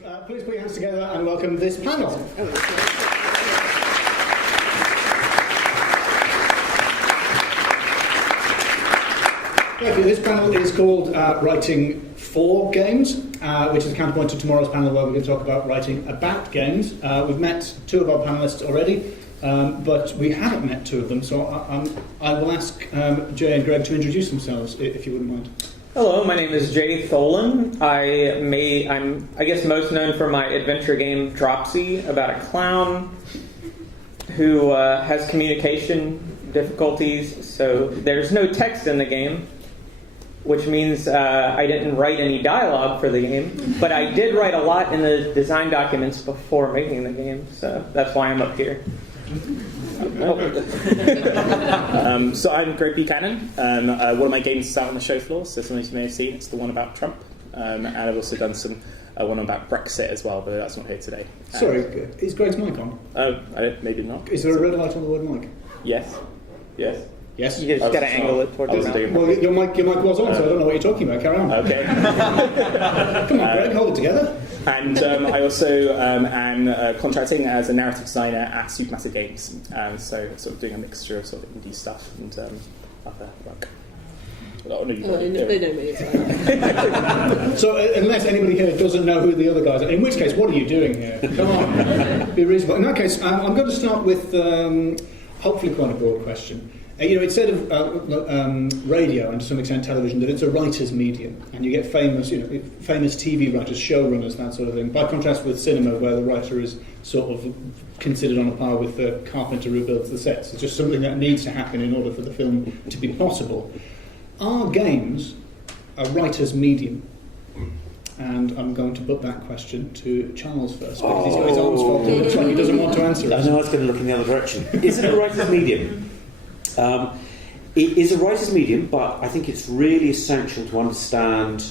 Please put your hands together and welcome this panel. This panel is called Writing for Games, which is a counterpoint to tomorrow's panel where we're going to talk about writing about games. We've met two of our panellists already, but we haven't met two of them, so I will ask Jay and Greg to introduce themselves, if you wouldn't mind. Hello, my name is Jay Tholen. I'm I guess most known for my adventure game Dropsy, about a clown who has communication difficulties, so there's no text in the game, which means I didn't write any dialogue for the game, but I did write a lot in the design documents before making the game, so that's why I'm up here. So I'm Greg Buchanan. One of my games is out on the show floor, so some of you may have seen it's the one about Trump, and I've also done one about Brexit as well, but that's not here today. Sorry, is Greg's mic on? Maybe not. Is there a red light on the word mic? Yes. Yes? You just got to angle it towards the mouth. Well, your mic was on, so I don't know what you're talking about. Carry on. Okay. Come on, Greg, hold it together. And I also am contracting as a narrative designer at Supermassive Games, so sort of doing a mixture of sort of indie stuff and other work. They know me as well. So unless anybody here doesn't know who the other guys are, in which case, what are you doing here? Come on, be reasonable. In that case, I'm going to start with hopefully quite a broad question. It's said of radio and to some extent television that it's a writer's medium, and you get famous TV writers, showrunners, that sort of thing. By contrast with cinema, where the writer is sort of considered on a par with the carpenter who builds the sets. It's just something that needs to happen in order for the film to be possible. Are games a writer's medium? And I'm going to put that question to Charles first, because he's got his arms folded and looks like he doesn't want to answer it. I know I was going to look in the other direction. Is it a writer's medium? It is a writer's medium, but I think it's really essential to understand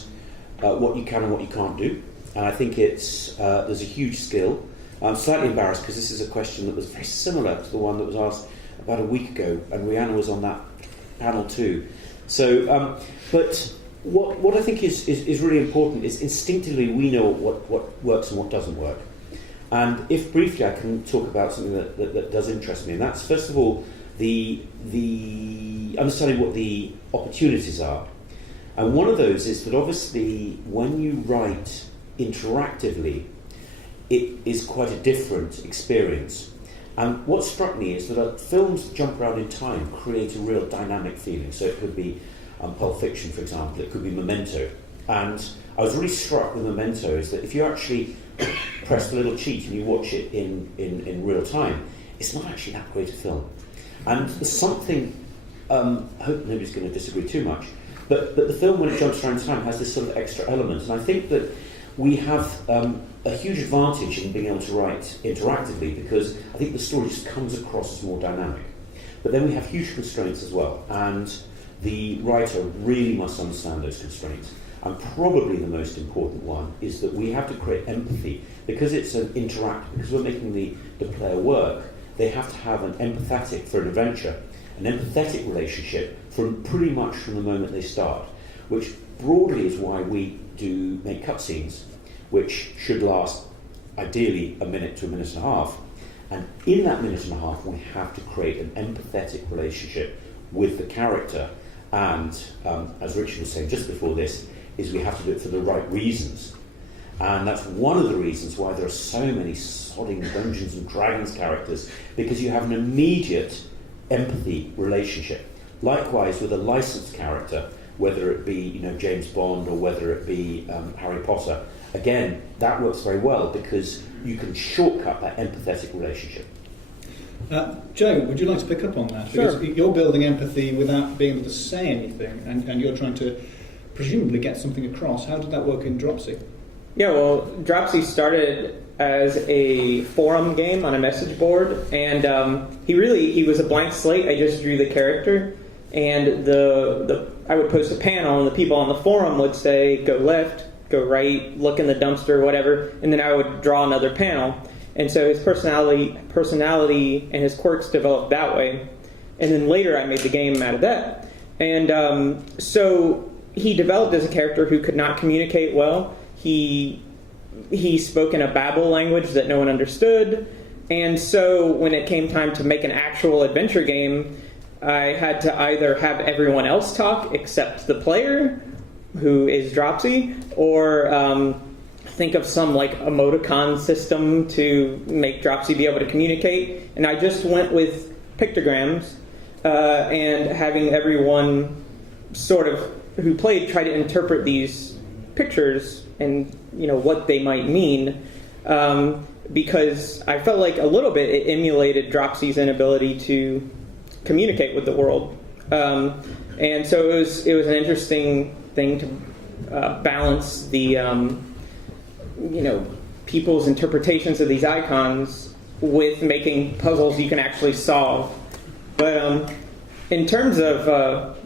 what you can and what you can't do. And I think there's a huge skill. I'm slightly embarrassed because this is a question that was very similar to the one that was asked about a week ago, and Rhianna was on that panel too. So, but what I think is really important is instinctively we know what works and what doesn't work. And if briefly I can talk about something that does interest me, and that's first of all the understanding what the opportunities are. And one of those is that obviously when you write interactively, it is quite a different experience. And what struck me is that films that jump around in time create a real dynamic feeling. So it could be Pulp Fiction, for example, it could be Memento. And I was really struck with Memento is that if you actually press the little cheat and you watch it in real time, it's not actually that great a film. And there's something, I hope nobody's going to disagree too much, but the film, when it jumps around time, has this sort of extra element. And I think that we have a huge advantage in being able to write interactively, because I think the story just comes across as more dynamic. But then we have huge constraints as well, and the writer really must understand those constraints. And probably the most important one is that we have to create empathy, because it's an because we're making the player work. They have to have an empathetic relationship from pretty much from the moment they start, which broadly is why we do make cutscenes, which should last ideally a minute to a minute and a half. And in that minute and a half, we have to create an empathetic relationship with the character. And as Richard was saying just before this, is we have to do it for the right reasons. And that's one of the reasons why there are so many sodding Dungeons and Dragons characters, because you have an immediate empathy relationship. Likewise with a licensed character, whether it be James Bond or whether it be Harry Potter, again, that works very well because you can shortcut that empathetic relationship. Joe, would you like to pick up on that? Sure. Because you're building empathy without being able to say anything, and you're trying to presumably get something across. How did that work in Dropsy? Yeah, well, Dropsy started as a forum game on a message board, and he was a blank slate. I just drew the character, and I would post a panel, and the people on the forum would say, go left, go right, look in the dumpster, whatever, and then I would draw another panel. And so his personality and his quirks developed that way. And then later I made the game out of that. And so he developed as a character who could not communicate well. He he spoke in a Babel language that no one understood. And so when it came time to make an actual adventure game, I had to either have everyone else talk except the player, who is Dropsy, or think of some like emoticon system to make Dropsy be able to communicate. And I just went with pictograms and having everyone sort of who played try to interpret these pictures and what they might mean, because I felt like a little bit it emulated Dropsy's inability to communicate with the world, and so it was an interesting thing to balance the people's interpretations of these icons with making puzzles you can actually solve. But in terms of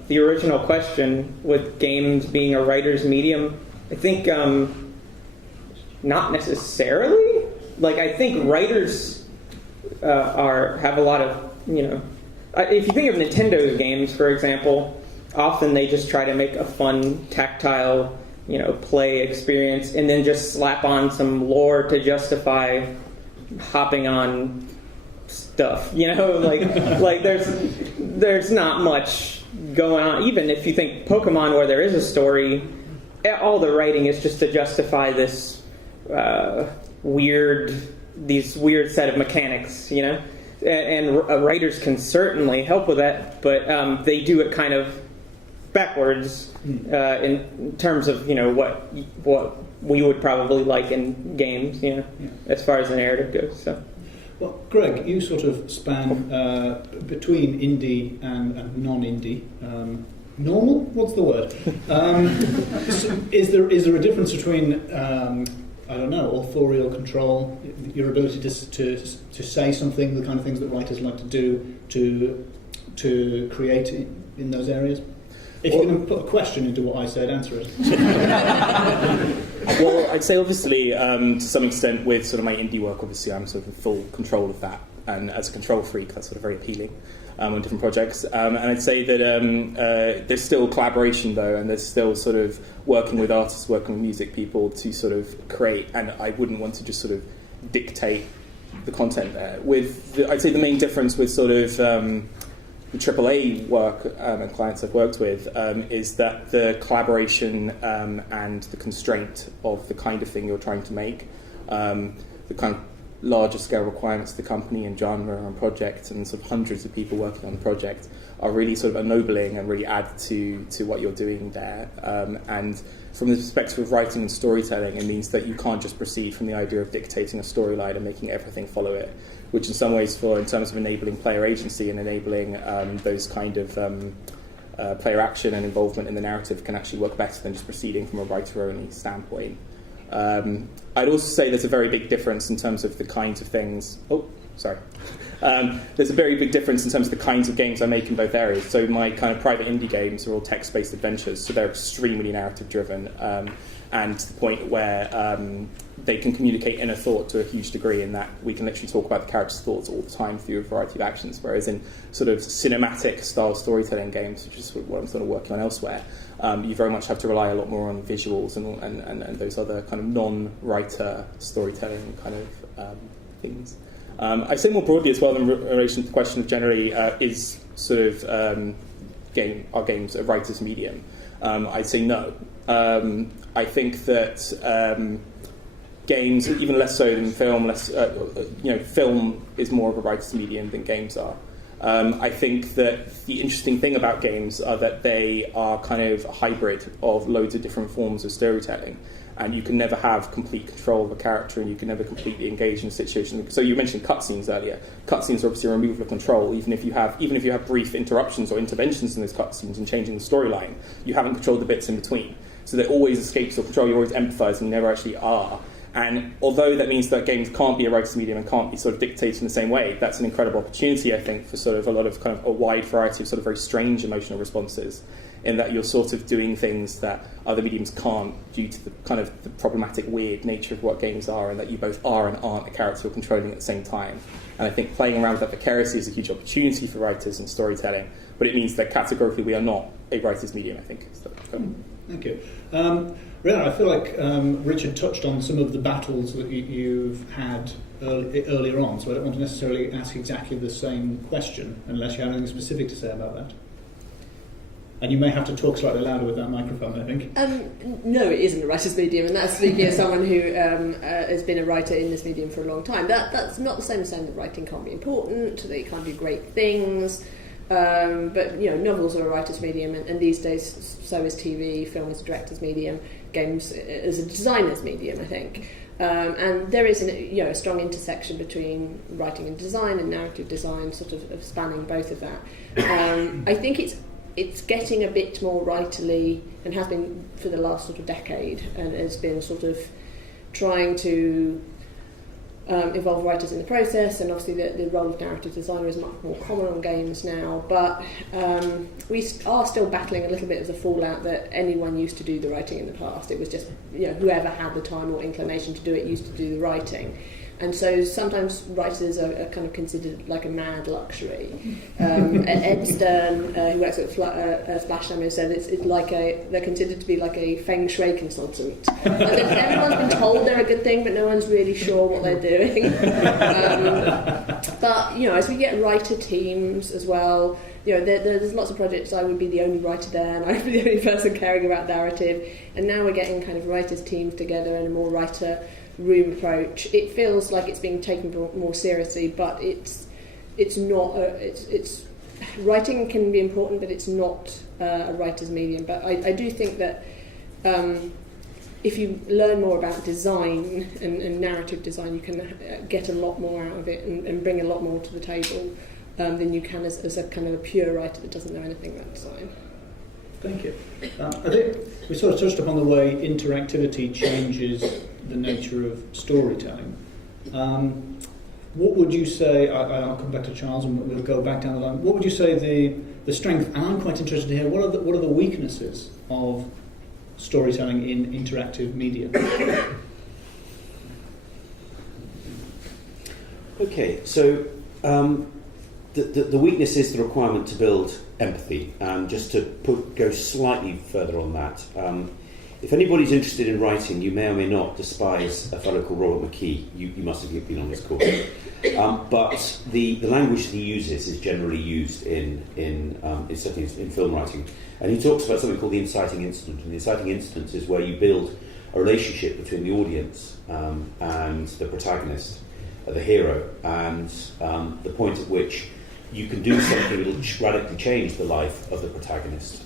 the original question, with games being a writer's medium, I think not necessarily. Like, I think writers have a lot of, if you think of Nintendo games, for example, often they just try to make a fun, tactile, play experience, and then just slap on some lore to justify hopping on stuff. Like there's not much going on. Even if you think Pokemon, where there is a story, all the writing is just to justify this weird set of mechanics, and writers can certainly help with that, but they do it kind of backwards in terms of what we would probably like in games, as far as the narrative goes. So, well, Greg, you sort of span between indie and non-indie. Normal? What's the word? Is there a difference between I don't know, authorial control, your ability to say something, the kind of things that writers like to do to create in those areas? If you're going to put a question into what I said, answer it. Well, I'd say obviously to some extent with sort of my indie work, obviously I'm sort of in full control of that, and as a control freak, that's sort of very appealing on different projects. And I'd say that there's still collaboration though, and there's still sort of working with artists, working with music people to sort of create, and I wouldn't want to just sort of dictate the content there. I'd say the main difference with sort of the AAA work and clients I've worked with is that the collaboration and the constraint of the kind of thing you're trying to make, the kind of larger scale requirements of the company and genre and project, and sort of hundreds of people working on the project are really sort of ennobling and really add to what you're doing there. And from the perspective of writing and storytelling, it means that you can't just proceed from the idea of dictating a storyline and making everything follow it, which in some ways, in terms of enabling player agency and enabling those kind of player action and involvement in the narrative, can actually work better than just proceeding from a writer-only standpoint. I'd also say there's a very big difference in terms of the kinds of things... there's a very big difference in terms of the kinds of games I make in both areas. So my kind of private indie games are all text-based adventures, so they're extremely narrative-driven, and to the point where they can communicate inner thought to a huge degree, in that we can literally talk about the character's thoughts all the time through a variety of actions, whereas in sort of cinematic-style storytelling games, which is what I'm sort of working on elsewhere, you very much have to rely a lot more on visuals and those other kind of non-writer storytelling kind of things. I say more broadly as well in relation to the question of generally is sort of are games a writer's medium? I'd say no. I think that games, even less so than film, film is more of a writer's medium than games are. I think that the interesting thing about games are that they are kind of a hybrid of loads of different forms of storytelling, and you can never have complete control of a character, and you can never completely engage in a situation. So you mentioned cutscenes earlier. Cutscenes are obviously a removal of control. Even if you have brief interruptions or interventions in those cutscenes and changing the storyline, you haven't controlled the bits in between. So that always escapes your control. You're always empathising, never actually are. And although that means that games can't be a writer's medium and can't be sort of dictated in the same way, that's an incredible opportunity, I think, for sort of a lot of kind of a wide variety of sort of very strange emotional responses, in that you're sort of doing things that other mediums can't due to the kind of the problematic, weird nature of what games are, and that you both are and aren't a character you're controlling at the same time. And I think playing around with that vicariously is a huge opportunity for writers and storytelling, but it means that categorically we are not a writer's medium, I think. So, Thank you. Rhianna, I feel like Richard touched on some of the battles that you've had earlier on, so I don't want to necessarily ask exactly the same question unless you have anything specific to say about that. And you may have to talk slightly louder with that microphone, I think. No, it isn't a writer's medium, and that's speaking as someone who has been a writer in this medium for a long time. That's not the same as saying that writing can't be important, that you can't do great things. But novels are a writer's medium, and these days so is TV, film is a director's medium, games is a designer's medium, I think. And there is a strong intersection between writing and design and narrative design, sort of spanning both of that. I think it's getting a bit more writerly, and has been for the last sort of decade, and has been sort of trying to involve writers in the process, and obviously the role of narrative designer is much more common on games now, but we are still battling a little bit of the fallout that anyone used to do the writing in the past. It was just whoever had the time or inclination to do it used to do the writing. And so sometimes writers are kind of considered like a mad luxury. Ed Stern, who works at Splash Time, said it's like they're considered to be like a feng shui consultant. Everyone's been told they're a good thing, but no one's really sure what they're doing. But as we get writer teams as well, there's lots of projects. I would be the only writer there, and I would be the only person caring about narrative. And now we're getting kind of writers teams together in a more writer room approach. It feels like it's being taken more seriously, but it's not. It's writing can be important, but it's not a writer's medium. But I do think that if you learn more about design and narrative design, you can get a lot more out of it and bring a lot more to the table than you can as a kind of a pure writer that doesn't know anything about design. Thank you. I think we sort of touched upon the way interactivity changes the nature of storytelling. What would you say, I'll come back to Charles and we'll go back down the line, what would you say the strength, and I'm quite interested to hear, what are the weaknesses of storytelling in interactive media? Okay, so the weakness is the requirement to build empathy, and just to go slightly further on that, if anybody's interested in writing, you may or may not despise a fellow called Robert McKee. You must have been on his course. But the language that he uses is generally used in film writing. And he talks about something called the inciting incident. And the inciting incident is where you build a relationship between the audience and the protagonist, the hero, and the point at which you can do something that will radically change the life of the protagonist.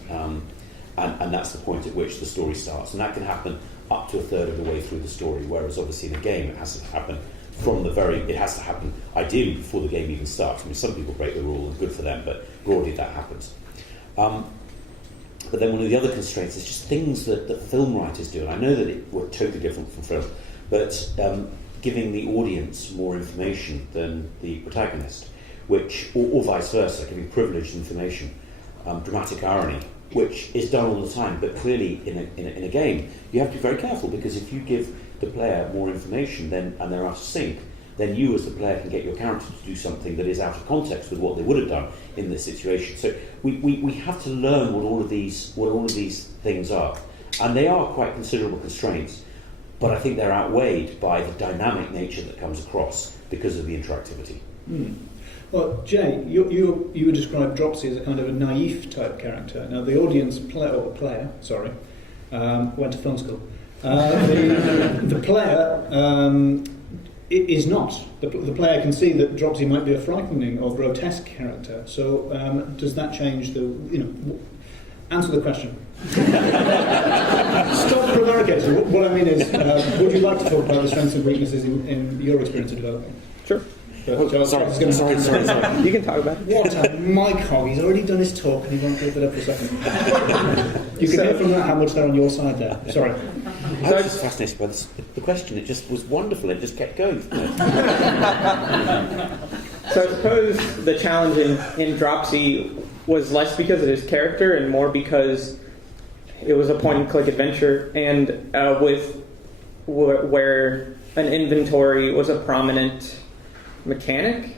And that's the point at which the story starts. And that can happen up to a third of the way through the story, whereas obviously in a game it has to happen it has to happen ideally before the game even starts. I mean, some people break the rule, and good for them, but broadly that happens. But then one of the other constraints is just things that film writers do, and I know that we're totally different from film, but giving the audience more information than the protagonist, which, or vice versa, giving privileged information, dramatic irony, which is done all the time, but clearly in a game you have to be very careful, because if you give the player more information and they're out of sync, then you as the player can get your character to do something that is out of context with what they would have done in this situation. So we have to learn what all of these things are, and they are quite considerable constraints, but I think they're outweighed by the dynamic nature that comes across because of the interactivity. Well, Jay, you would describe Dropsy as a kind of a naif type character. Now, the audience player went to film school. The player is not. The player can see that Dropsy might be a frightening or grotesque character. So, does that change answer the question? Stop prevaricating. What I mean is, would you like to talk about the strengths and weaknesses in your experience of developing? Sure. Sorry. You can talk about it. What a mic hog. He's already done his talk and he won't give it up for a second. You can hear from that how much they're on your side there. Sorry. I was just fascinated by the question. It just was wonderful. It just kept going. So I suppose the challenge in Dropsy was less because of his character and more because it was a point-and-click adventure, and where an inventory was a prominent mechanic,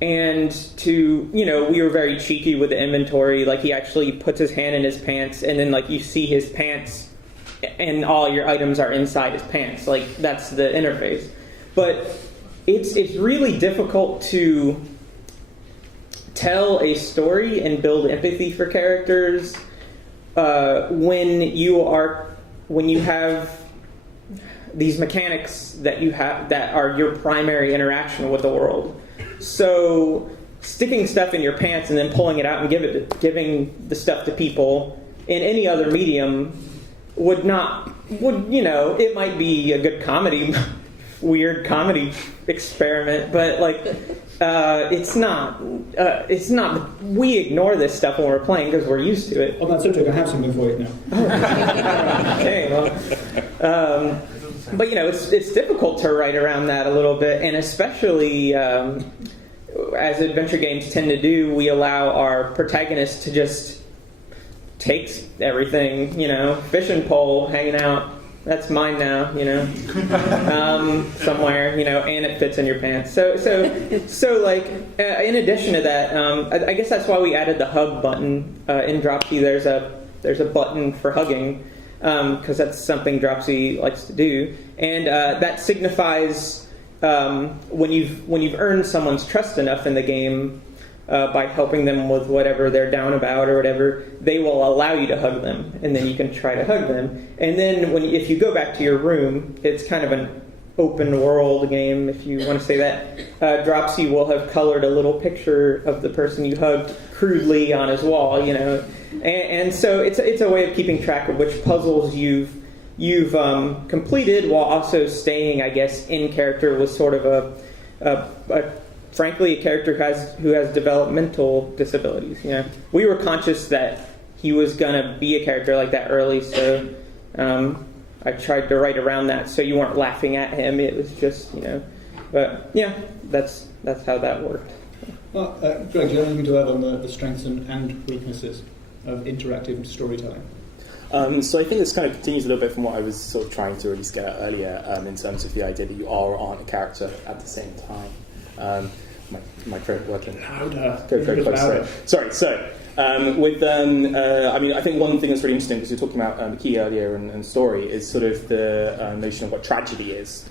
and we were very cheeky with the inventory. Like, he actually puts his hand in his pants, and then you see his pants and all your items are inside his pants. Like, that's the interface. But it's really difficult to tell a story and build empathy for characters when you have these mechanics that you have that are your primary interaction with the world. So sticking stuff in your pants and then pulling it out and giving the stuff to people in any other medium would it might be a good weird comedy experiment, but like it's not we ignore this stuff when we're playing because we're used to it. On that subject, I have something for you now. Okay, well, but it's difficult to write around that a little bit, and especially as adventure games tend to do, we allow our protagonists to just take everything, fishing pole hanging out. That's mine now, somewhere, and it fits in your pants. So like, in addition to that, I guess that's why we added the hug button in Dropsy. There's a button for hugging, because that's something Dropsy likes to do, and that signifies when you've earned someone's trust enough in the game. By helping them with whatever they're down about or whatever, they will allow you to hug them, and then you can try to hug them. And then if you go back to your room, it's kind of an open world game, if you want to say that. Dropsy will have colored a little picture of the person you hugged crudely on his wall, and so it's a way of keeping track of which puzzles you've completed while also staying, I guess, in character with sort of a frankly, a character who has developmental disabilities. We were conscious that he was gonna be a character like that early, so I tried to write around that so you weren't laughing at him. It was just, but yeah, that's how that worked. Well, Greg, do you have anything to add on the strengths and weaknesses of interactive storytelling? So I think this kind of continues a little bit from what I was sort of trying to at least get at earlier, in terms of the idea that you are or aren't a character at the same time. My phone working. Louder. Go very close. Sorry. So, I think one thing that's really interesting, because you're talking about the key earlier and story, is sort of the notion of what tragedy is.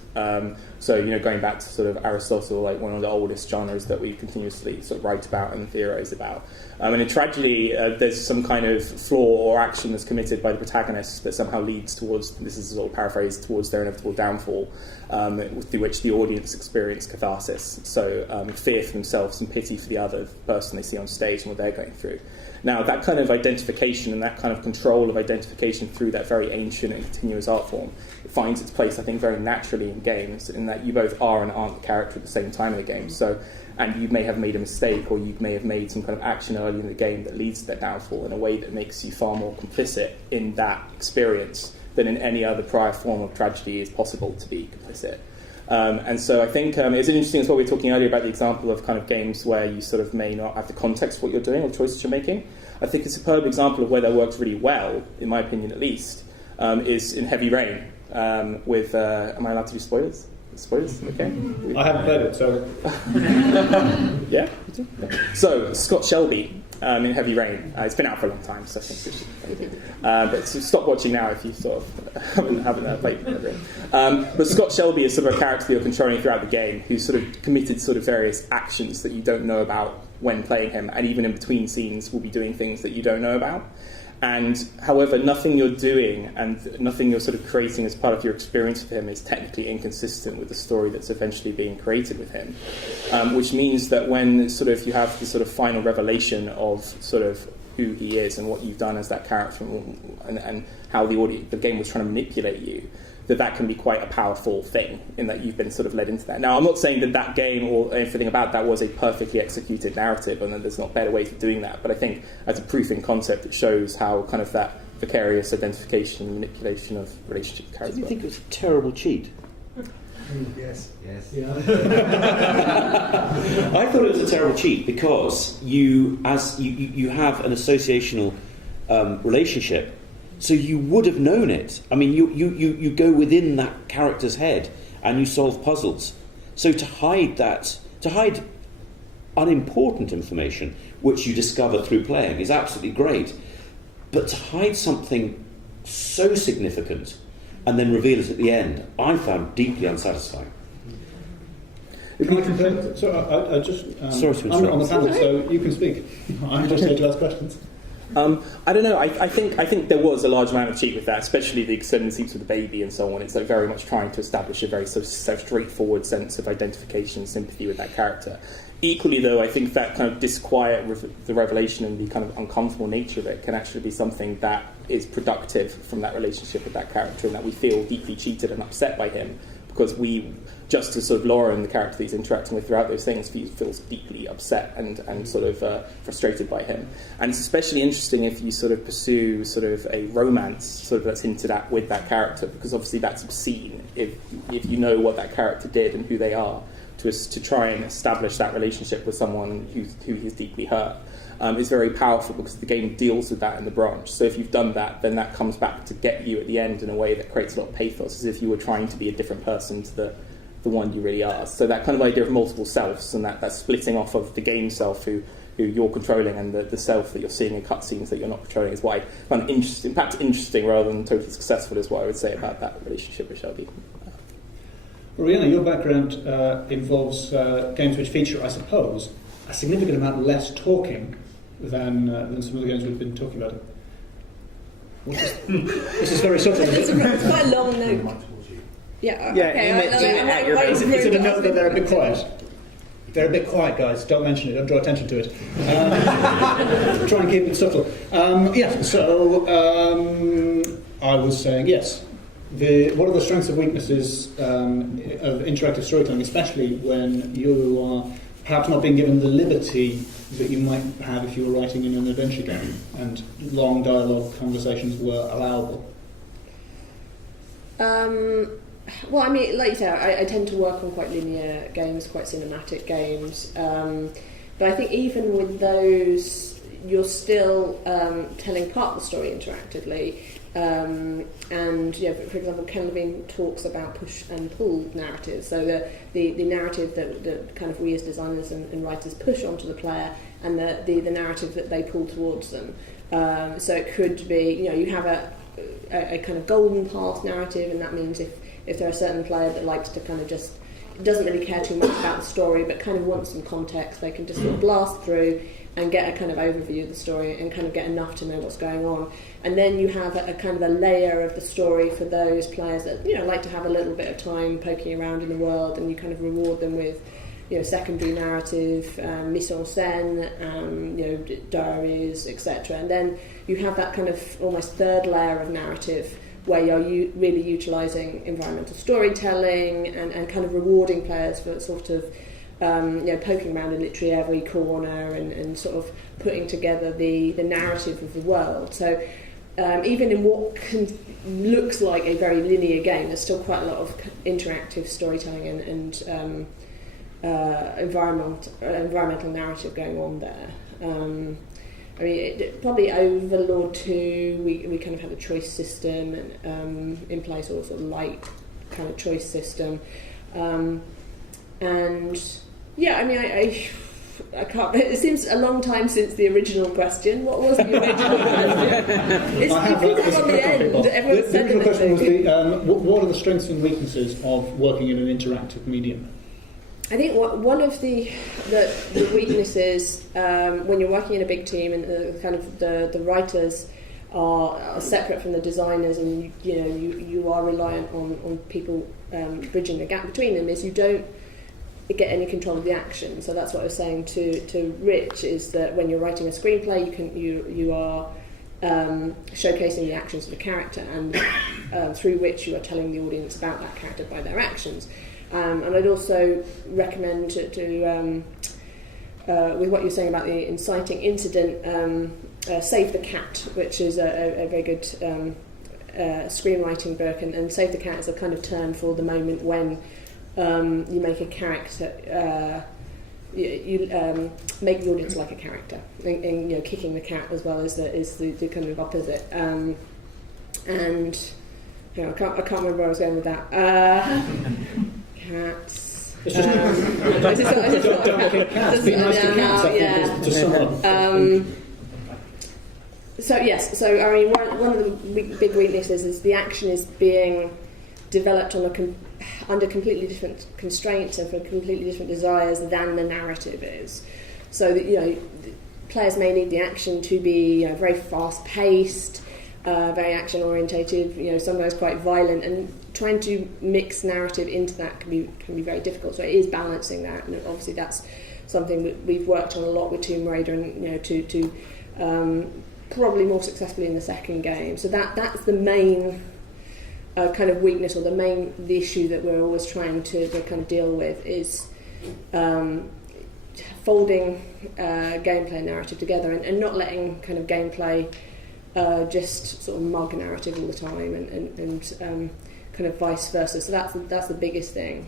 So, going back to sort of Aristotle, like one of the oldest genres that we continuously sort of write about and theorize about. And in tragedy, there's some kind of flaw or action that's committed by the protagonist that somehow leads towards, this is a sort of paraphrase, towards their inevitable downfall, through which the audience experience catharsis. So fear for themselves and pity for the other person they see on stage and what they're going through. Now, that kind of identification and that kind of control of identification through that very ancient and continuous art form, it finds its place, I think, very naturally in games, in that you both are and aren't the character at the same time in the game. So, and you may have made a mistake, or you may have made some kind of action early in the game that leads to that downfall in a way that makes you far more complicit in that experience than in any other prior form of tragedy is possible to be complicit. And so I think it's interesting as well, we were talking earlier about the example of kind of games where you sort of may not have the context for what you're doing or the choices you're making. I think a superb example of where that works really well, in my opinion at least, is in Heavy Rain with... am I allowed to do spoilers? Spoilers? Okay. I haven't played it, so... Yeah? So, Scott Shelby in Heavy Rain. It's been out for a long time, so I think we should... but so stop watching now if you sort of haven't played Heavy Rain. But Scott Shelby is sort of a character that you're controlling throughout the game, who's sort of committed sort of various actions that you don't know about when playing him, and even in between scenes will be doing things that you don't know about. And however, nothing you're doing and nothing you're sort of creating as part of your experience with him is technically inconsistent with the story that's eventually being created with him. Which means that when sort of you have the sort of final revelation of sort of who he is and what you've done as that character and how the game was trying to manipulate you, that can be quite a powerful thing in that you've been sort of led into that. Now, I'm not saying that game or anything about that was a perfectly executed narrative and that there's not better ways of doing that, but I think as a proof in concept it shows how kind of that vicarious identification and manipulation of relationship characters. Do you think it was a terrible cheat? Yes. Yeah. I thought it was a terrible cheat because you have an associational relationship. So you would have known it. I mean, you go within that character's head and you solve puzzles. So to hide unimportant information, which you discover through playing, is absolutely great. But to hide something so significant and then reveal it at the end, I found deeply unsatisfying. Can I compare? So I just Sorry to I'm on the interrupt. panel, so you can speak. I'm just here to ask questions. I don't know. I think there was a large amount of cheat with that, especially the extended scenes with the baby and so on. It's like very much trying to establish a very sort of straightforward sense of identification and sympathy with that character. Equally, though, I think that kind of disquiet, the revelation and the kind of uncomfortable nature of it can actually be something that is productive from that relationship with that character, and that we feel deeply cheated and upset by him because we, just as sort of Lauren, the character that he's interacting with throughout those things, feels deeply upset and sort of frustrated by him. And it's especially interesting if you sort of pursue sort of a romance sort of that's hinted at with that character, because obviously that's obscene if you know what that character did and who they are, to try and establish that relationship with someone who he's deeply hurt. Is very powerful because the game deals with that in the branch. So if you've done that, then that comes back to get you at the end in a way that creates a lot of pathos, as if you were trying to be a different person to the one you really are. So that kind of idea of multiple selves and that splitting off of the game self who you're controlling and the self that you're seeing in cutscenes that you're not controlling is why I find interesting, perhaps interesting rather than totally successful, is what I would say about that relationship with Shelby. Rhianna, your background involves games which feature, I suppose, a significant amount less talking than some of the games we've been talking about. This is very subtle. It's quite a long note. Yeah, okay. Is it a note that they're a bit quiet? They're a bit quiet, guys. Don't mention it. Don't draw attention to it. Try and keep it subtle. I was saying, yes. What are the strengths and weaknesses of interactive storytelling, especially when you are perhaps not being given the liberty that you might have if you were writing in an adventure game and long dialogue conversations were allowable? Well, I mean, like you say, I tend to work on quite linear games, quite cinematic games. But I think even with those, you're still telling part of the story interactively. And for example, Ken Levine talks about push and pull narratives. So the narrative that kind of we as designers and writers push onto the player, and the narrative that they pull towards them. So it could be, you have a kind of golden path narrative, and that means if there are a certain player that likes to kind of just doesn't really care too much about the story, but kind of wants some context, they can just sort of blast through and get a kind of overview of the story and kind of get enough to know what's going on. And then you have a kind of a layer of the story for those players that like to have a little bit of time poking around in the world, and you kind of reward them with secondary narrative, mise en scène, diaries, etc. And then you have that kind of almost third layer of narrative where you're really utilising environmental storytelling and kind of rewarding players for sort of poking around in literally every corner and sort of putting together the narrative of the world. So even in what looks like a very linear game, there's still quite a lot of interactive storytelling and environmental narrative going on there. Probably Overlord 2, we kind of had a choice system in place, or sort of light kind of choice system. I can't. It seems a long time since the original question. What was the original question? It's on the end. The original question was what are the strengths and weaknesses of working in an interactive medium? I think one of the weaknesses when you're working in a big team and the writers are separate from the designers, and you are reliant on people bridging the gap between them, is you don't get any control of the action. So that's what I was saying to Rich, is that when you're writing a screenplay, you are showcasing the actions of the character, and through which you are telling the audience about that character by their actions. And I'd also recommend to with what you're saying about the inciting incident, Save the Cat, which is a very good screenwriting book, and Save the Cat is a kind of term for the moment when you make a character, you make the audience like a character, and kicking the cat as well as the kind of opposite. And I can't remember where I was going with that. Cats. It's just don't kick cats. Be nice to cats. To sum up. So yes, so I mean, one of the big weaknesses is the action is being developed on under completely different constraints and for completely different desires than the narrative is. So that, players may need the action to be very fast-paced, very action-orientated, sometimes quite violent, and trying to mix narrative into that can be very difficult. So it is balancing that, and obviously that's something that we've worked on a lot with Tomb Raider, and to probably more successfully in the second game. So that's the main kind of weakness, or the issue that we're always trying to kind of deal with is folding gameplay and narrative together, and not letting kind of gameplay just sort of mug narrative all the time, and kind of vice versa. So that's the biggest thing.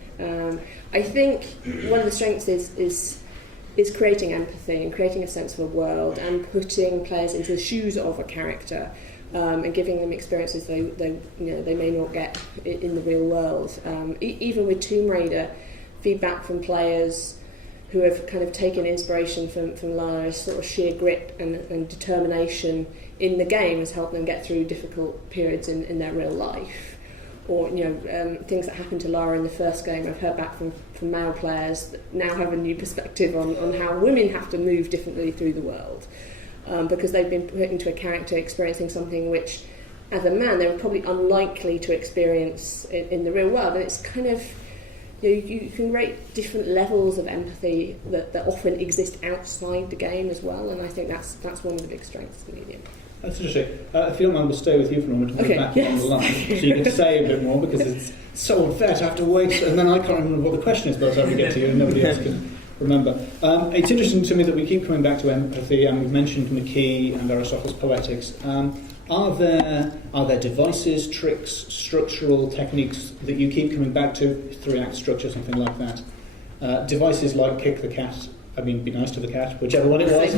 I think one of the strengths is creating empathy and creating a sense of a world and putting players into the shoes of a character, and giving them experiences they may not get in the real world. Even with Tomb Raider, feedback from players who have kind of taken inspiration from Lara's sort of sheer grit and determination in the game has helped them get through difficult periods in their real life. Or things that happened to Lara in the first game, I've heard back from male players that now have a new perspective on how women have to move differently through the world, because they've been put into a character experiencing something which, as a man, they were probably unlikely to experience in the real world. And it's kind of, you can rate different levels of empathy that often exist outside the game as well, and I think that's one of the big strengths of the medium. That's interesting. If you don't mind, we'll stay with you for a moment and go back along the line, so you get to say a bit more, because it's so unfair to have to wait, and then I can't remember what the question is by the time we get to you, and nobody else can remember. It's interesting to me that we keep coming back to empathy, and we've mentioned McKee and Aristotle's Poetics. Are there devices, tricks, structural techniques that you keep coming back to, 3-act structure, something like that? Devices like kick the cat. I mean, be nice to the cat, whichever one it was.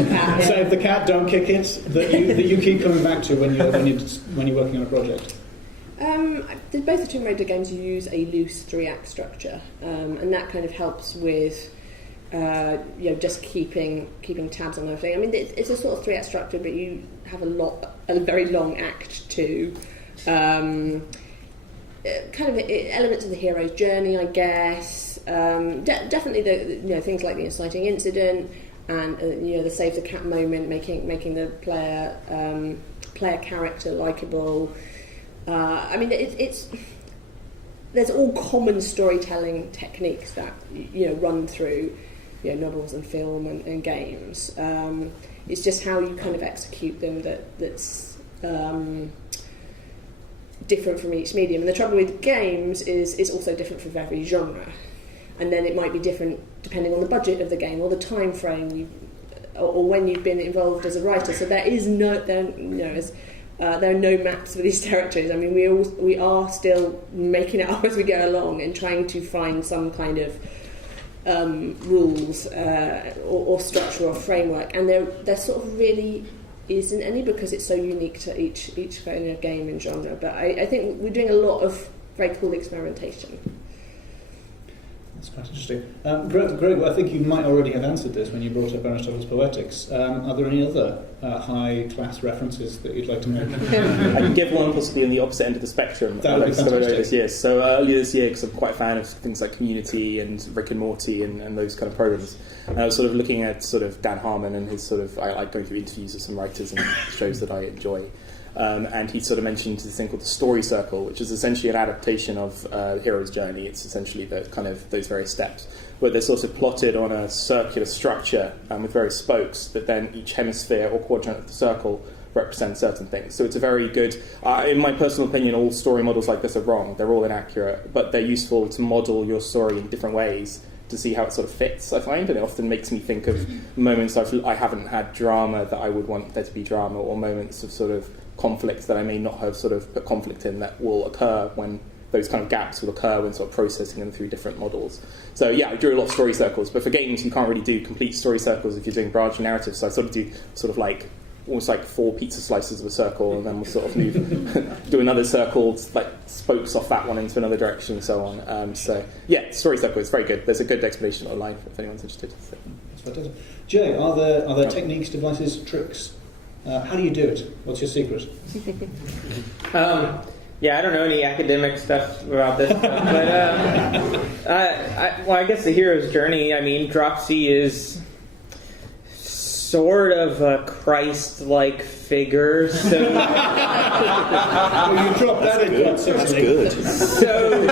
Save the cat, don't kick it. That you keep coming back to when you're working on a project. Both the Tomb Raider games use a loose 3-act structure, and that kind of helps with just keeping tabs on everything. I mean, it's a sort of 3-act structure, but you have a very long act too. Kind of elements of the hero's journey, I guess. Definitely the things like the inciting incident and the save the cat moment, making the player character likable. I mean, there's all common storytelling techniques that run through novels and film and games. It's just how you kind of execute them that's different from each medium. And the trouble with games is it's also different for every genre. And then it might be different depending on the budget of the game or the time frame or when you've been involved as a writer. So there are no maps for these territories. I mean, we are still making it up as we go along and trying to find some kind of rules or structure or framework. And there sort of really isn't any, because it's so unique to each kind of game and genre. But I think we're doing a lot of very cool experimentation. That's quite interesting. Greg, I think you might already have answered this when you brought up Aristotle's Poetics. Are there any other high-class references that you'd like to make? I can give one possibly on the opposite end of the spectrum. That would be fantastic. This year. So earlier this year, because I'm quite a fan of things like Community and Rick and Morty and those kind of programs, and I was sort of looking at sort of Dan Harmon and his sort of, I like going through interviews of some writers and shows that I enjoy. And he sort of mentioned this thing called the story circle, which is essentially an adaptation of the hero's journey. It's essentially the kind of those various steps where they're sort of plotted on a circular structure with various spokes that then each hemisphere or quadrant of the circle represents certain things. So it's a very good, in my personal opinion, all story models like this are wrong. They're all inaccurate, but they're useful to model your story in different ways to see how it sort of fits, I find, and it often makes me think of moments I haven't had drama that I would want there to be drama, or moments of sort of conflicts that I may not have sort of put conflict in that will occur when those kind of gaps will occur when sort of processing them through different models. So yeah, I drew a lot of story circles, but for games you can't really do complete story circles if you're doing branching narratives, so I sort of do sort of like almost like 4 pizza slices of a circle, and then we'll sort of move, do another circle, like spokes off that one into another direction and so on. So yeah, story circle is very good. There's a good explanation online if anyone's interested. So. That's fantastic. Jay, are there techniques, devices, tricks How do you do it? What's your secret? Yeah, I don't know any academic stuff about this, stuff, but I guess the hero's journey. I mean, Dropsy is sort of a Christ-like figure. So Well, you dropped that in. That's good. So,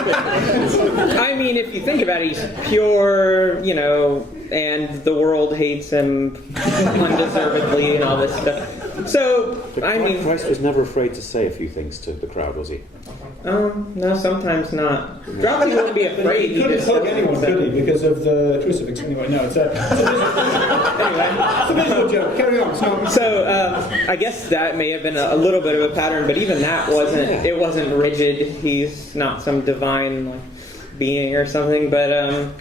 I mean, if you think about it, he's pure, and the world hates him undeservedly and all this stuff. So, I mean... Christ was never afraid to say a few things to the crowd, was he? No, sometimes not. Dropsy wouldn't be afraid. He couldn't hug anyone, could he, because of the crucifix? Anyway, no, it's a visual joke. Carry on. So, I guess that may have been a little bit of a pattern, but even that wasn't rigid. He's not some divine being or something, but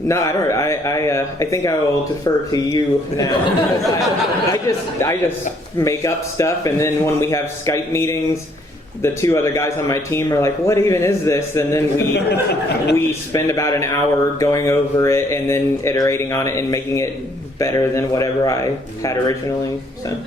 no, I don't. I think I will defer to you now. I just make up stuff, and then when we have Skype meetings, the two other guys on my team are like, "What even is this?" And then we spend about an hour going over it, and then iterating on it and making it better than whatever I had originally. So.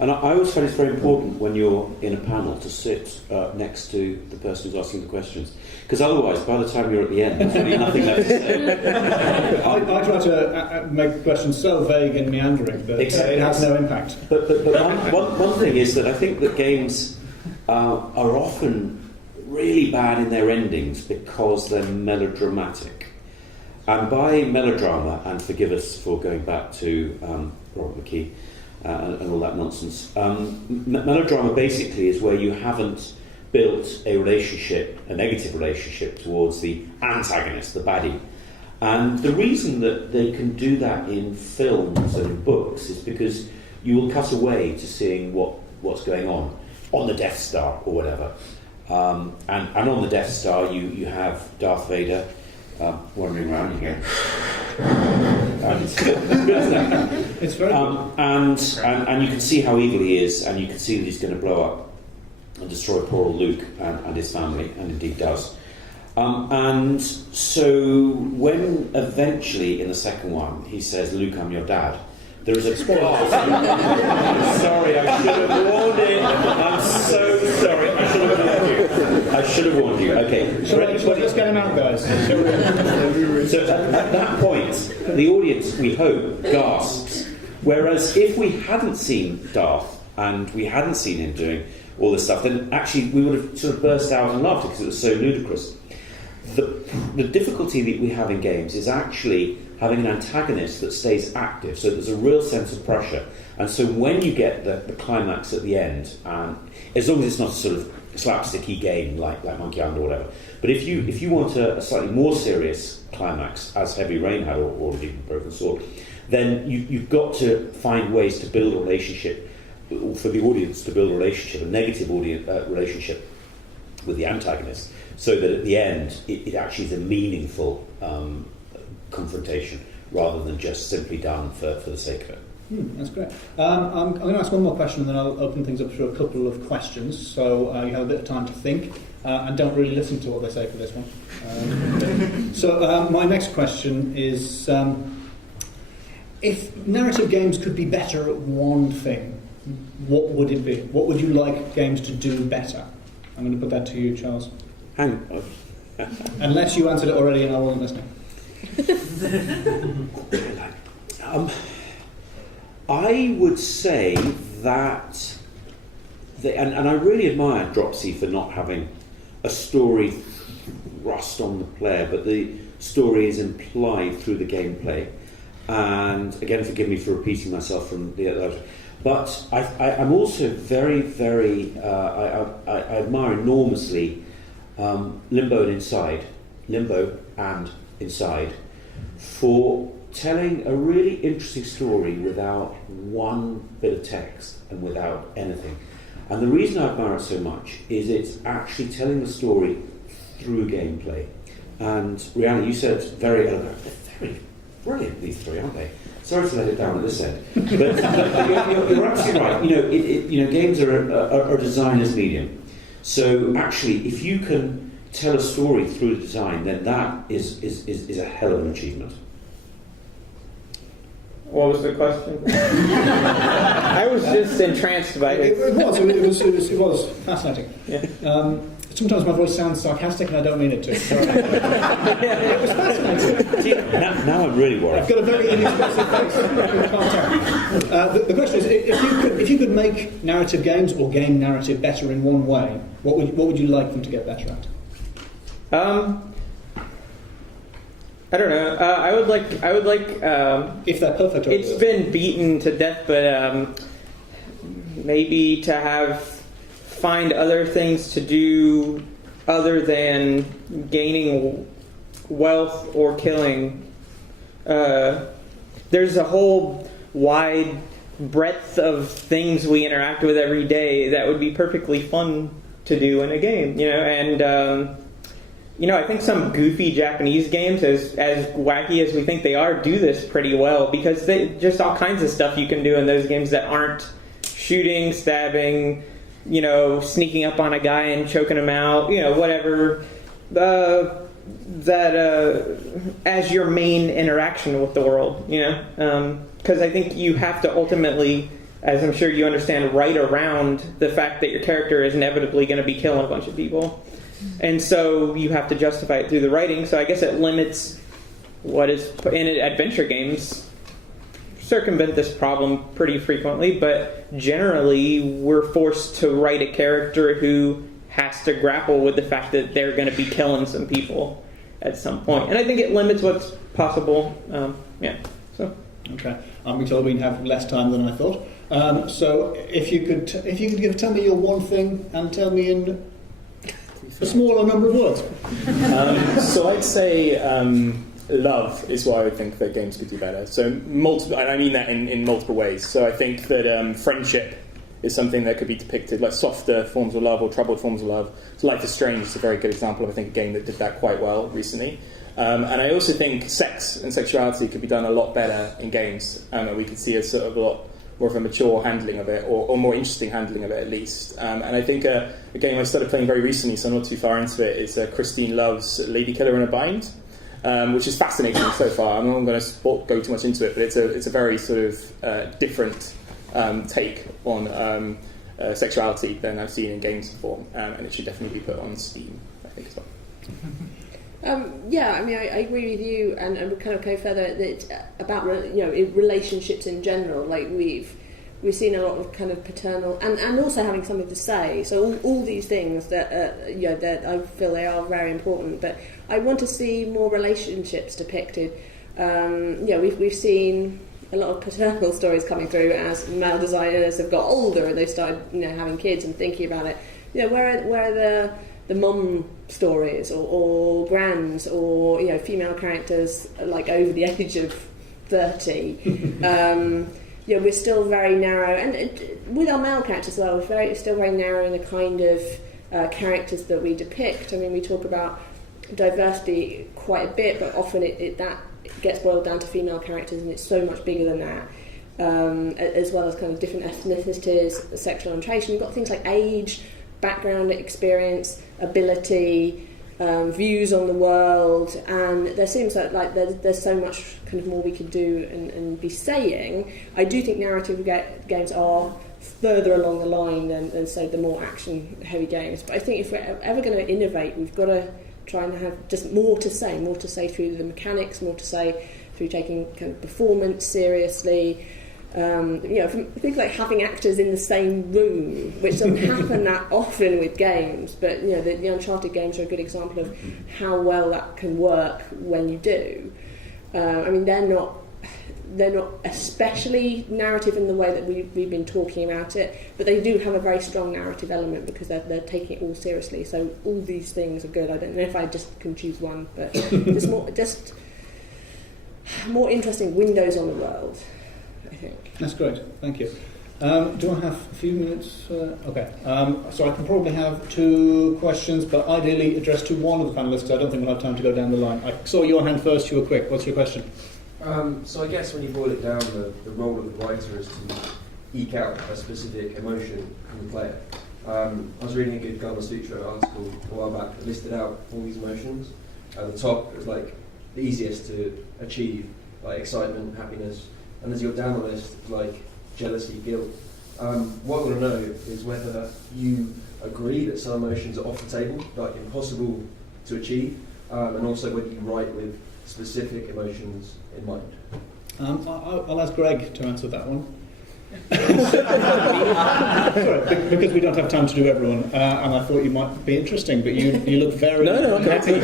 And I always find it's very important when you're in a panel to sit next to the person who's asking the questions, because otherwise, by the time you're at the end, there's really nothing left to say. I try to make questions so vague and meandering that it has no impact. But one thing is that I think that games are often really bad in their endings because they're melodramatic. And by melodrama, and forgive us for going back to Robert McKee, and all that nonsense. Melodrama basically is where you haven't built a relationship, a negative relationship towards the antagonist, the baddie. And the reason that they can do that in films and in books is because you will cut away to seeing what's going on the Death Star or whatever. And on the Death Star you have Darth Vader wandering around again. It's very good. And you can see how evil he is, and you can see that he's going to blow up and destroy poor old Luke and his family, and indeed does. And so when eventually in the second one he says, "Luke, I'm your dad," there is a pause. I'm sorry, I should have warned it. I'm so sorry. I should have warned you. Okay. Let's get him out, guys. So at that point, the audience, we hope, gasps. Whereas if we hadn't seen Darth and we hadn't seen him doing all this stuff, then actually we would have sort of burst out in laughter because it was so ludicrous. The difficulty that we have in games is actually having an antagonist that stays active, so there's a real sense of pressure. And so when you get the climax at the end, as long as it's not a sort of slapsticky game like Monkey Island or whatever, but if you want a slightly more serious climax, as Heavy Rain had, or even Broken Sword, then you've got to find ways to build a relationship, or for the audience to build a relationship, a negative relationship with the antagonist, so that at the end it actually is a meaningful confrontation rather than just simply done for the sake of it. That's great. I'm going to ask one more question and then I'll open things up to a couple of questions, so you have a bit of time to think and don't really listen to what they say for this one. So my next question is, if narrative games could be better at one thing, what would it be? What would you like games to do better? I'm going to put that to you, Charles. Hang on. Unless you answered it already and I wasn't listening. I would say that, and I really admire Dropsy for not having a story thrust on the player, but the story is implied through the gameplay. And again, forgive me for repeating myself from the other. But I'm also very, very, I admire enormously Limbo and Inside for telling a really interesting story without one bit of text and without anything. And the reason I admire it so much is it's actually telling the story through gameplay. And Rhianna, you said very brilliant, these three, aren't they? Sorry to let it down at this end, but you're absolutely right. Games are a designer's medium. So actually, if you can tell a story through the design, then that is a hell of an achievement. What was the question? I was just entranced by it. It was fascinating. Yeah. Sometimes my voice sounds sarcastic and I don't mean it to. So. It was fascinating. Now I'm really worried. I've got a very inexpressive face. I can't tell. The question is, if you could make narrative games or game narrative better in one way, what would you like them to get better at? I don't know. I would like. If they're perfect. It's been beaten to death, but maybe to find other things to do other than gaining wealth or killing. There's a whole wide breadth of things we interact with every day that would be perfectly fun to do in a game, and I think some goofy Japanese games, as wacky as we think they are, do this pretty well, because they just all kinds of stuff you can do in those games that aren't shooting, stabbing, sneaking up on a guy and choking him out, whatever, as your main interaction with the world, because I think you have to ultimately, as I'm sure you understand, write around the fact that your character is inevitably going to be killing a bunch of people. And so you have to justify it through the writing. So I guess it limits what is in adventure games. Circumvent this problem pretty frequently, but generally we're forced to write a character who has to grapple with the fact that they're going to be killing some people at some point. And I think it limits what's possible. So okay, I'm being told we have less time than I thought. So if you could tell me your one thing and tell me in a smaller number of words. So I'd say love is what I would think that games could do better. So multiple, and I mean that in multiple ways. So I think that friendship is something that could be depicted, like softer forms of love or troubled forms of love. So Life is Strange is a very good example of, I think, a game that did that quite well recently. And I also think sex and sexuality could be done a lot better in games. We could see a sort of a lot more of a mature handling of it, or more interesting handling of it at least. And I think a game I started playing very recently, so I'm not too far into it, is Christine Love's Lady Killer in a Bind, which is fascinating so far. I'm not going to go too much into it, but it's a very sort of different take on sexuality than I've seen in games before, and it should definitely be put on Steam, I think, as well. I agree with you, and we kind of go further that about relationships in general. Like we've seen a lot of kind of paternal and also having something to say. So all these things that that I feel they are very important. But I want to see more relationships depicted. We've seen a lot of paternal stories coming through as male designers have got older and they started having kids and thinking about it. Where are the mum stories or grands or female characters like over the age of 30. We're still very narrow, and with our male characters as well, we're still very narrow in the kind of characters that we depict. I mean, we talk about diversity quite a bit, but often that gets boiled down to female characters, and it's so much bigger than that, as well as kind of different ethnicities, sexual orientation. You've got things like age, background, experience, ability, views on the world, and there seems like there's so much kind of more we could do and be saying. I do think narrative games are further along the line than say the more action heavy games, but I think if we're ever going to innovate, we've got to try and have just more to say through the mechanics, more to say through taking kind of performance seriously. Things like having actors in the same room, which doesn't happen that often with games, but the Uncharted games are a good example of how well that can work when you do. They're not especially narrative in the way that we've been talking about it, but they do have a very strong narrative element because they're taking it all seriously. So all these things are good. I don't know if I just can choose one, but just more interesting windows on the world, I think. That's great, thank you. Do I have a few minutes? Okay, so I can probably have two questions, but ideally addressed to one of the panellists. I don't think we'll have time to go down the line. I saw your hand first, you were quick. What's your question? So I guess when you boil it down, the role of the writer is to eke out a specific emotion from the player. I was reading a good Gama Sutra article a while back that listed out all these emotions. At the top, it was like the easiest to achieve, like excitement, happiness, and as you go down the list, like jealousy, guilt. What I want to know is whether you agree that some emotions are off the table, like impossible to achieve, and also whether you write with specific emotions in mind. I'll ask Greg to answer that one. Sorry, because we don't have time to do everyone, and I thought you might be interesting, but you look very happy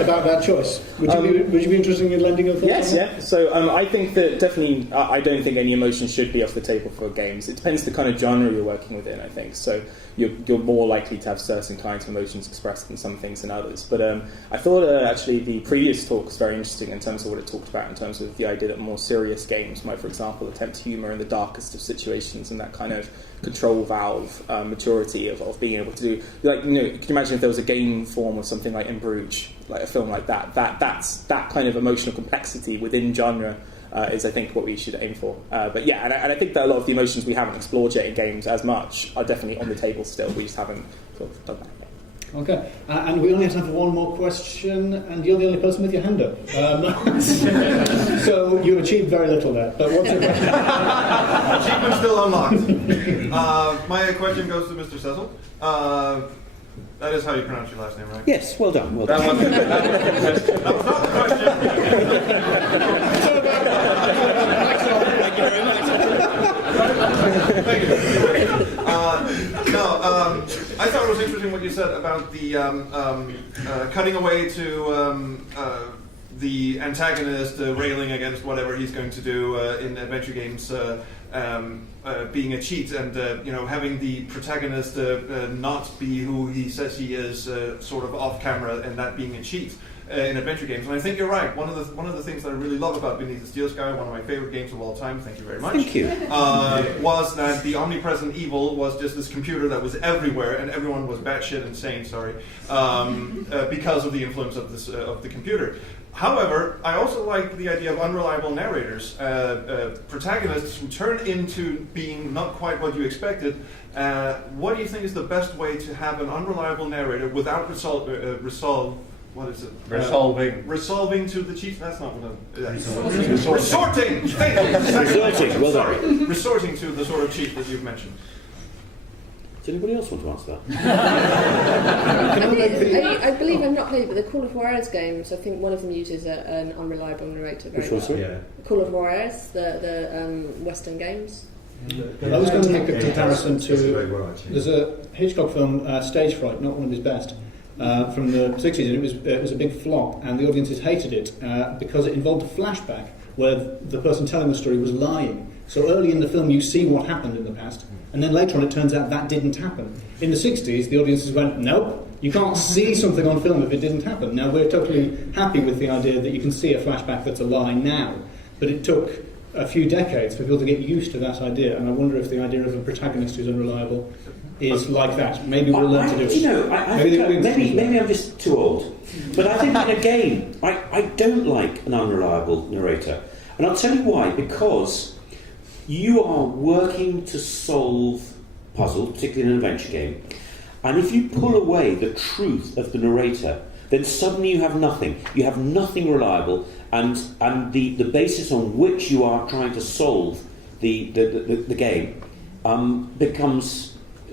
about that choice. Would you be interested in lending your thoughts? Yes, yeah. So I think that definitely, I don't think any emotion should be off the table for games. It depends the kind of genre you're working within, I think. So you're more likely to have certain kinds of emotions expressed in some things than others. But I thought actually the previous talk was very interesting in terms of what it talked about, in terms of the idea that more serious games might, for example, attempt humour in the darkest of situations, and that kind of control valve maturity of being able to do, like, could you imagine if there was a game form of something like In Bruges, like a film like that's that kind of emotional complexity within genre is, I think, what we should aim for. But yeah, and I think that a lot of the emotions we haven't explored yet in games as much are definitely on the table still. We just haven't sort of done that. Okay, and we only have time for one more question, and you're the only person with your hand up. So you achieved very little there, but what's your question? Achievement still unlocked. My question goes to Mr. Cecil. That is how you pronounce your last name, right? Yes, well done. Well done. That was not the question. Thank you very much. Thank you. I thought it was interesting what you said about the cutting away to the antagonist railing against whatever he's going to do in adventure games, being a cheat, and having the protagonist not be who he says he is, sort of off camera, and that being a cheat in adventure games. And I think you're right. One of the things that I really love about Beneath the Steel Sky, one of my favorite games of all time, thank you very much. Thank you. Was that the omnipresent evil was just this computer that was everywhere, and everyone was batshit insane. Because of the influence of this of the computer. However, I also like the idea of unreliable narrators, protagonists who turn into being not quite what you expected. What do you think is the best way to have an unreliable narrator without resolving to the chief? That's not what resorting. Resorting. Well done. Resorting to the sort of cheat that you've mentioned. Does anybody else want to answer that? I believe I've not played it, but the Call of Juarez games, I think one of them uses an unreliable narrator very well. Yeah. Call of Juarez, the Western games. I was going to make a comparison to, there's a Hitchcock film, Stage Fright, not one of his best, from the 60s, and it was a big flop, and the audiences hated it because it involved a flashback where the person telling the story was lying. So early in the film you see what happened in the past, and then later on it turns out that didn't happen. In the 60s, the audiences went, nope, you can't see something on film if it didn't happen. Now, we're totally happy with the idea that you can see a flashback that's a lie now, but it took a few decades for people to get used to that idea, and I wonder if the idea of a protagonist who's unreliable is like that. Maybe we'll learn to do it. Maybe I'm just too old, but I think in a game, I don't like an unreliable narrator. And I'll tell you why. Because you are working to solve puzzle, particularly in an adventure game, and if you pull away the truth of the narrator, then suddenly you have nothing. You have nothing reliable, and the basis on which you are trying to solve the game becomes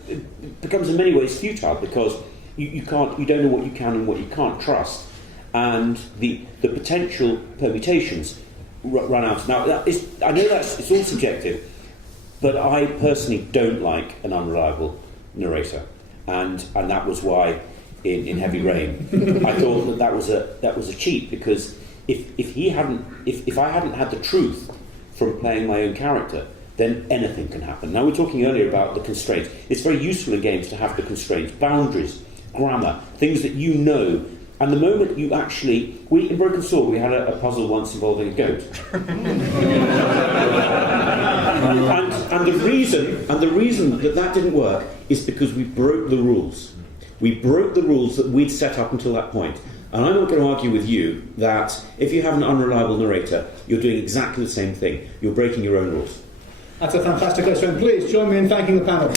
in many ways futile, because you don't know what you can and what you can't trust, and the potential permutations run out. Now, I know it's all subjective, but I personally don't like an unreliable narrator, and that was why in Heavy Rain I thought that was a cheat, because if I hadn't had the truth from playing my own character, then anything can happen. Now, we were talking earlier about the constraints. It's very useful in games to have the constraints, boundaries, grammar, things that you know. And the moment you actually... in Broken Sword, we had a puzzle once involving a goat. and the reason that didn't work is because we broke the rules. We broke the rules that we'd set up until that point. And I'm not going to argue with you that if you have an unreliable narrator, you're doing exactly the same thing. You're breaking your own rules. That's a fantastic question. Please join me in thanking the panel.